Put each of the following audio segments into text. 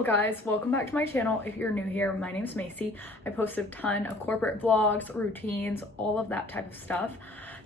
Hello guys, welcome back to my channel. If you're new here, my name's Macy. I post a ton of corporate vlogs, routines, all of that type of stuff.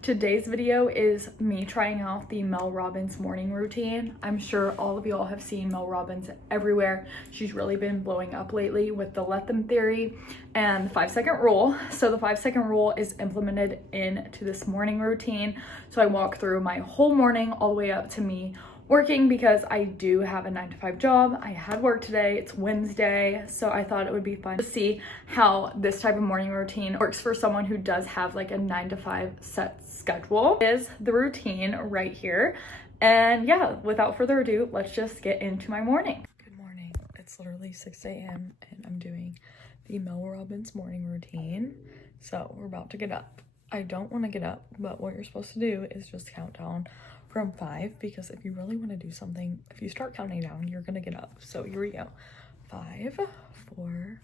Today's video is me trying out the Mel Robbins morning routine. I'm sure all of y'all have seen Mel Robbins everywhere. She's really been blowing up lately with the let them theory and the 5-second rule. So the 5-second rule is implemented into this morning routine. So I walk through my whole morning all the way up to me working, because I do have a 9-to-5 job. I had work today, it's Wednesday, so I thought it would be fun to see how this type of morning routine works for someone who does have like a 9-to-5 set schedule. Is the routine right here. And yeah, without further ado, let's just get into my morning. Good morning. It's literally 6 a.m. and I'm doing the Mel Robbins morning routine. So we're about to get up. I don't want to get up, but what you're supposed to do is just count down from 5, because if you really want to do something, if you start counting down, you're gonna get up. So here we go. 5, 4,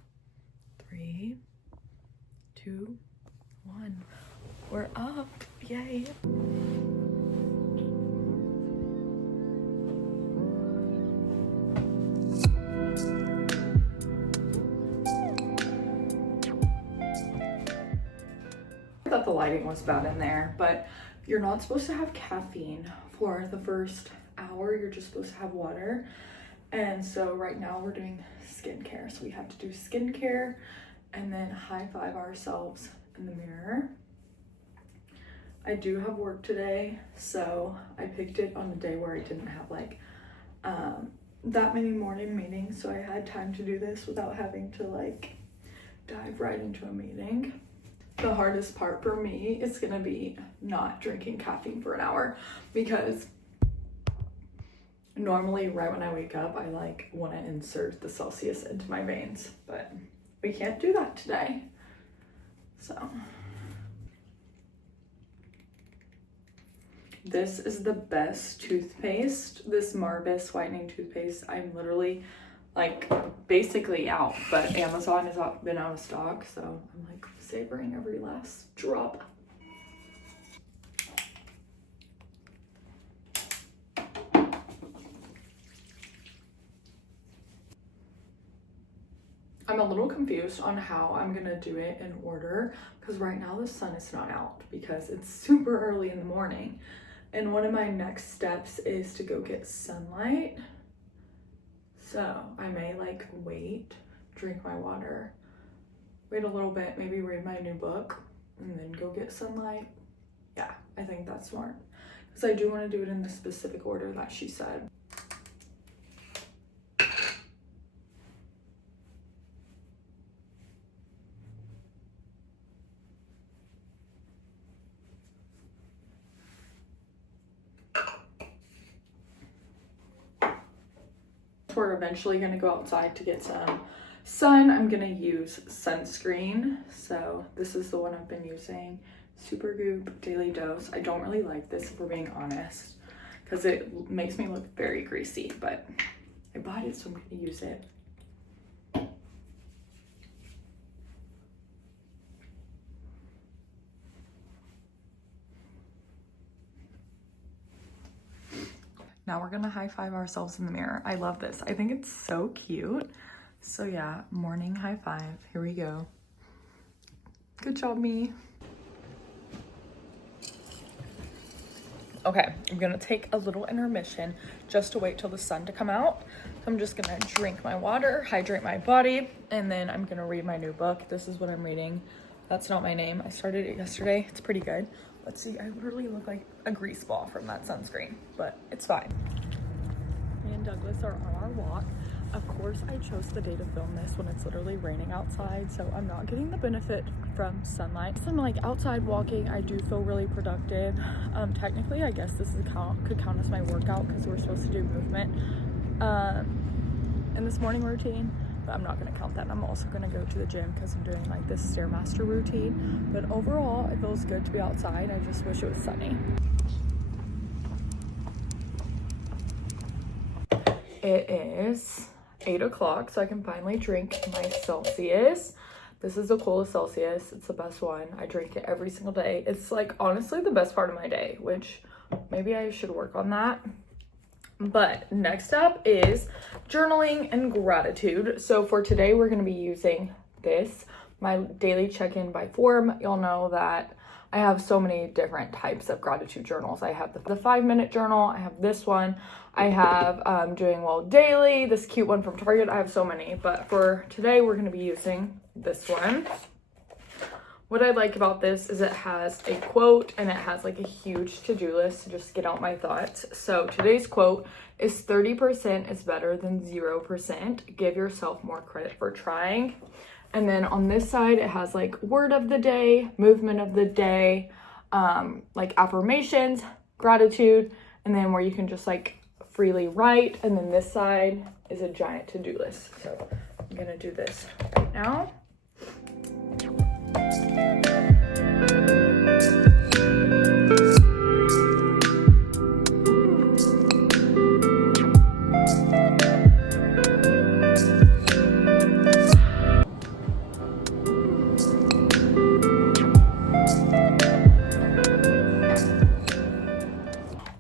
3, 2, 1. We're up. Yay. I thought the lighting was bad in there, but you're not supposed to have caffeine for the first hour. You're just supposed to have water. And so right now we're doing skincare. So we have to do skincare and then high five ourselves in the mirror. I do have work today, so I picked it on a day where I didn't have like that many morning meetings. So I had time to do this without having to like dive right into a meeting. The hardest part for me is gonna be not drinking caffeine for an hour, because normally right when I wake up, I like want to insert the Celsius into my veins, but we can't do that today. So this is the best toothpaste, this Marvis whitening toothpaste. I'm literally like basically out, but Amazon has been out of stock, so I'm like savoring every last drop. I'm a little confused on how I'm gonna do it in order, because right now the sun is not out because it's super early in the morning. And one of my next steps is to go get sunlight. So I may like wait, drink my water, wait a little bit, maybe read my new book, and then go get sunlight. Yeah, I think that's smart, because I do want to do it in the specific order that she said. We're eventually going to go outside to get some sun. I'm going to use sunscreen. So this is the one I've been using, Supergoop Daily Dose. I don't really like this, if we're being honest, because it makes me look very greasy, but I bought it, so I'm going to use it. Now we're gonna high five ourselves in the mirror. I love this. I think it's so cute. So yeah, morning high five. Here we go. Good job, me. Okay, I'm gonna take a little intermission just to wait till the sun to come out. So I'm just gonna drink my water, hydrate my body, and then I'm gonna read my new book. This is what I'm reading. That's not my name. I started it yesterday. It's pretty good. Let's see, I literally look like a grease ball from that sunscreen, but it's fine. Me and Douglas are on our walk. Of course, I chose the day to film this when it's literally raining outside, so I'm not getting the benefit from sunlight. So I'm like outside walking, I do feel really productive. Technically, I guess this could count as my workout, because we're supposed to do movement in this morning routine. But I'm not going to count that. I'm also going to go to the gym because I'm doing like this Stairmaster routine. But overall, it feels good to be outside. I just wish it was sunny. It is 8 o'clock, so I can finally drink my Celsius. This is the coolest Celsius. It's the best one. I drink it every single day. It's like honestly the best part of my day, which maybe I should work on that. But next up is journaling and gratitude. So for today, we're going to be using this, my daily check-in by form. Y'all know that I have so many different types of gratitude journals. I have the 5-minute journal. I have this one. I have Doing Well Daily, this cute one from Target. I have so many, but for today, we're going to be using this one. What I like about this is it has a quote and it has like a huge to-do list to just get out my thoughts. So today's quote is 30% is better than 0%. Give yourself more credit for trying. And then on this side, it has like word of the day, movement of the day, like affirmations, gratitude, and then where you can just like freely write. And then this side is a giant to-do list. So I'm gonna do this right now.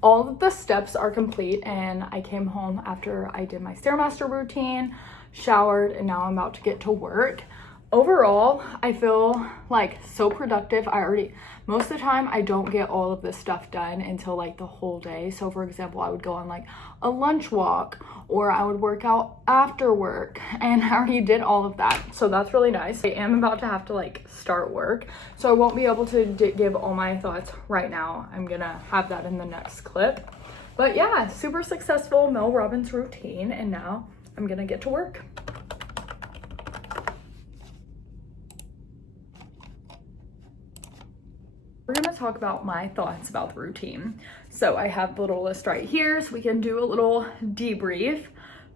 All of the steps are complete and I came home after I did my Stairmaster routine, showered, and now I'm about to get to work. Overall, I feel like so productive. Most of the time I don't get all of this stuff done until like the whole day. So for example, I would go on like a lunch walk or I would work out after work, and I already did all of that. So that's really nice. I am about to have to like start work, so I won't be able to give all my thoughts right now. I'm gonna have that in the next clip. But yeah, super successful Mel Robbins routine, and now I'm gonna get to work. We're gonna talk about my thoughts about the routine. So I have the little list right here so we can do a little debrief.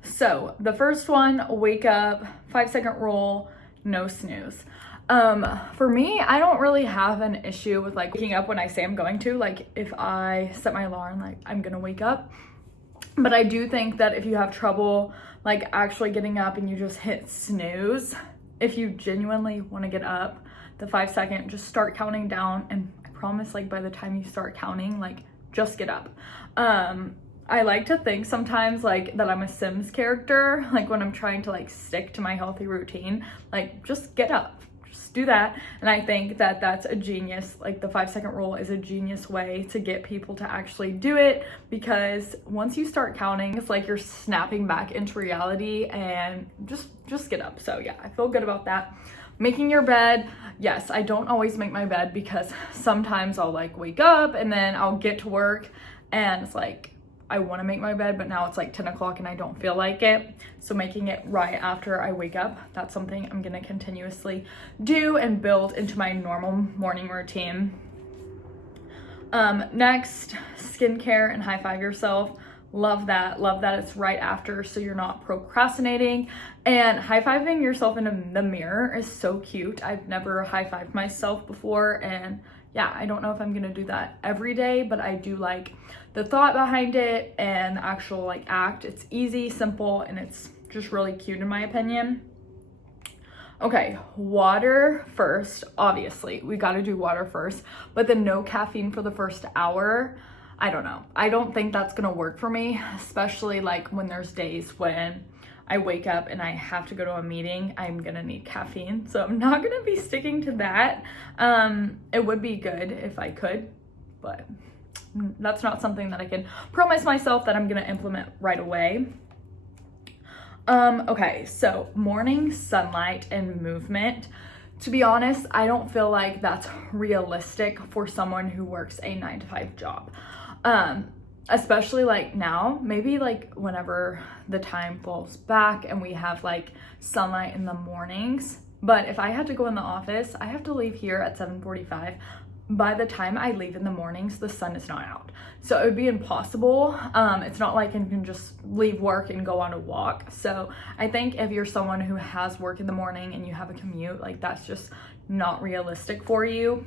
So the first one, wake up, 5-second rule, no snooze. For me, I don't really have an issue with like waking up when I say I'm going to. Like if I set my alarm, like I'm gonna wake up. But I do think that if you have trouble like actually getting up and you just hit snooze, if you genuinely wanna get up, the 5-second, just start counting down, and I promise like by the time you start counting, like just get up. I like to think sometimes like that I'm a Sims character, like when I'm trying to like stick to my healthy routine, like just get up, just do that. And I think that that's a genius, like the 5-second rule is a genius way to get people to actually do it, because once you start counting, it's like you're snapping back into reality, and just get up. So yeah, I feel good about that. Making your bed, yes, I don't always make my bed because sometimes I'll like wake up and then I'll get to work and it's like I want to make my bed, but now it's like 10 o'clock and I don't feel like it. So making it right after I wake up, that's something I'm going to continuously do and build into my normal morning routine. Next, skincare and high five yourself. Love that it's right after, so you're not procrastinating. And high-fiving yourself in the mirror is so cute. I've never high-fived myself before, and yeah, I don't know if I'm gonna do that every day, but I do like the thought behind it and the actual like act. It's easy, simple, and it's just really cute in my opinion. Okay, water first. Obviously, we gotta do water first, but then no caffeine for the first hour. I don't know. I don't think that's gonna work for me, especially like when there's days when I wake up and I have to go to a meeting. I'm gonna need caffeine, so I'm not gonna be sticking to that. It would be good if I could, but that's not something that I can promise myself that I'm gonna implement right away. Okay, so morning sunlight and movement. To be honest, I don't feel like that's realistic for someone who works a 9-to-5 job. Especially like now, maybe like whenever the time falls back and we have like sunlight in the mornings. But if I had to go in the office, I have to leave here at 7:45. By the time I leave in the mornings, the sun is not out. So it would be impossible. It's not like you can just leave work and go on a walk. So I think if you're someone who has work in the morning and you have a commute, like that's just not realistic for you.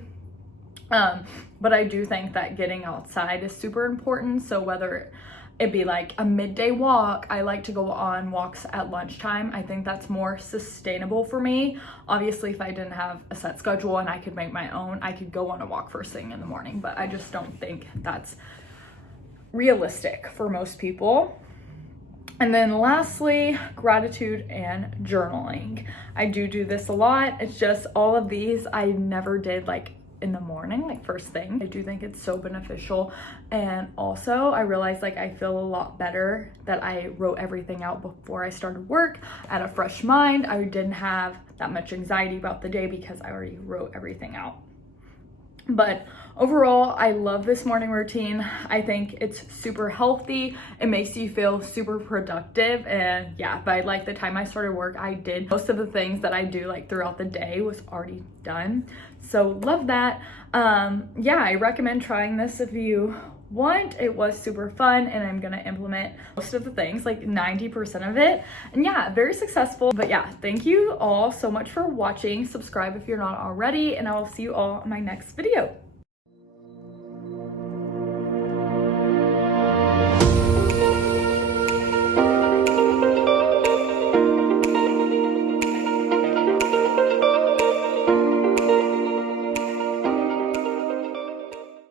But I do think that getting outside is super important. So whether it be like a midday walk, I like to go on walks at lunchtime. I think that's more sustainable for me. Obviously, if I didn't have a set schedule and I could make my own, I could go on a walk first thing in the morning, but I just don't think that's realistic for most people. And then lastly, gratitude and journaling. I do this a lot. It's just all of these I never did like in the morning, like first thing. I do think it's so beneficial. And also I realized like I feel a lot better that I wrote everything out before I started work. I had a fresh mind. I didn't have that much anxiety about the day because I already wrote everything out. But overall, I love this morning routine. I think it's super healthy. It makes you feel super productive. And yeah, by like the time I started work, I did most of the things that I do like throughout the day was already done. So love that. Yeah, I recommend trying this if you want. It was super fun and I'm gonna implement most of the things, like 90% of it. And yeah, very successful. But yeah, thank you all so much for watching. Subscribe if you're not already, and I will see you all in my next video.